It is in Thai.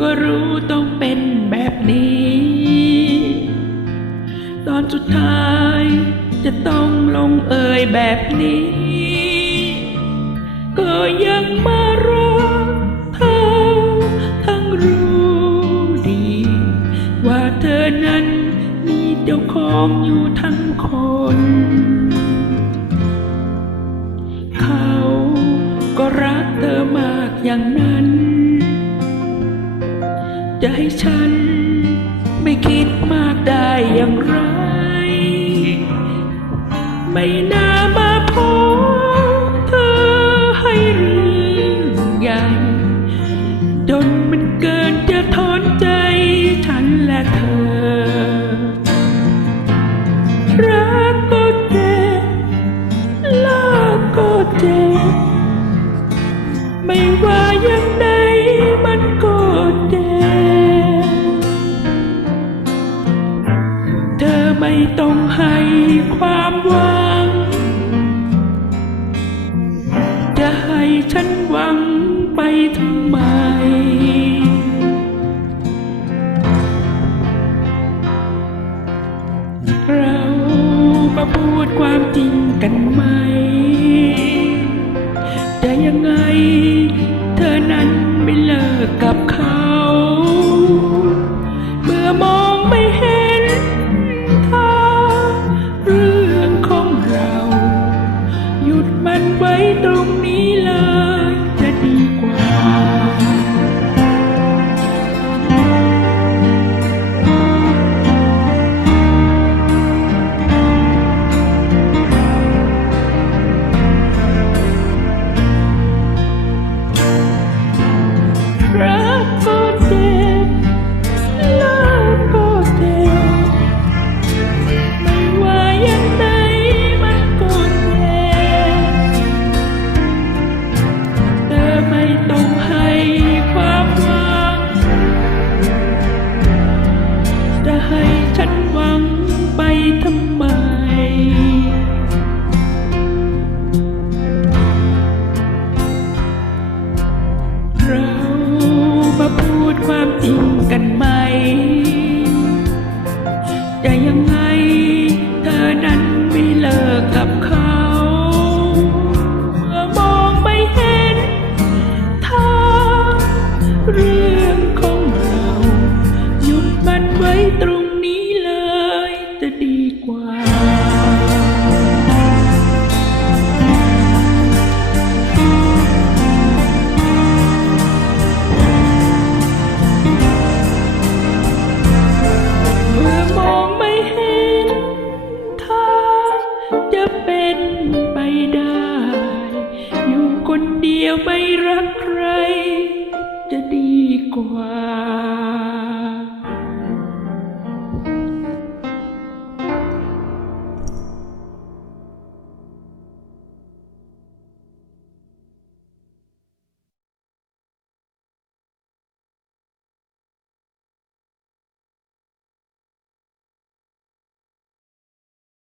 ก็รู้ต้องเป็นแบบนี้ ตอนสุดท้ายจะต้องลงเอยแบบนี้ ก็ยังมารอเธอ ทั้งรู้ดี ว่าเธอนั้นมีเจ้าของอยู่ทั้งคนเขาก็รักเธอมากอย่างนั้น ฉัน ไม่คิดมากได้อย่างไร ไม่น่ามาพบเธอให้เรื่องใหญ่จนมันเกินจะทนใจฉันและเธอ รักก็เจ็บลิกก็เจ็บไม่ว่า ไม่ต้องให้ความหวัง จะให้ฉันหวังไปทำไม เรามาพูดความจริงกันไหม จะยังไง เธอนั้นไม่เลิกกับเขา ต ทำไม เรามาพูดความจริงกันไหมจะยังไงเธอนั้นไม่เลิกกับเขา เมื่อมองไม่เห็นทางเรื่องของเรา หยุดมันไว้ตรง เป็นไปได้ อยู่คนเดียวไม่รักใคร